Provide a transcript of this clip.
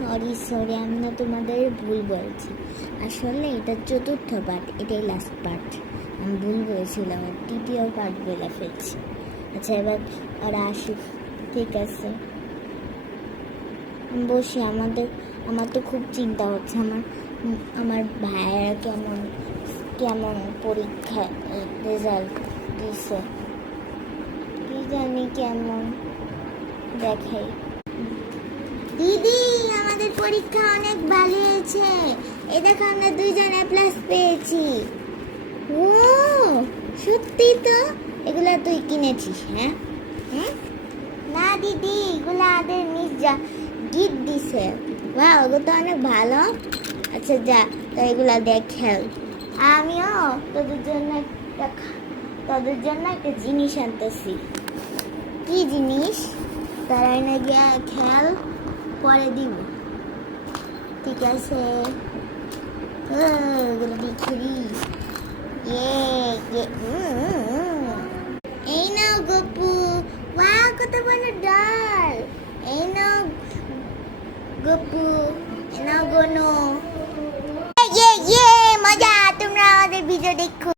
Sorry sorry, আমি না তোমাদের ভুল বলছি। আসলে এটা চতুর্থ পার্ট, এটাই লাস্ট পার্ট। আমি ভুল বলেছিলাম, তৃতীয় পার্ট বলে ফেলছি। আচ্ছা এবার আর আসি, ঠিক আছে বসি। আমার তো খুব চিন্তা হচ্ছে, আমার ভাইয়েরা কেমন কেমন পরীক্ষা রেজাল্ট দিছে, কি জানি কেমন দেখাই। দিদি আমাদের পরীক্ষা অনেক ভালো হয়েছে, এই দেখো আমরা 2জন A+ পেয়েছি। ও সত্যি তো? এগুলা তুই কিনেছিস? হ্যাঁ না দিদি, এগুলা আমাদের মিস যা গিফট দিছে। ওয়াও, ওগুলো তো অনেক ভালো। আচ্ছা যা, তো এগুলা দেখ খেল। আমিও তোদের জন্য একটা জিনিস আনতেছি। কি জিনিস? তারাই না গিয়া খেল, পরে দিব, ঠিক আছে? ওগুলো বিক্রি। এই নাও গপু, ওয়াও কত বড় ডাল। এই নাও গপু, এই নাও গোনো। মজা, তোমরা আমাদের ভিডিও দেখো।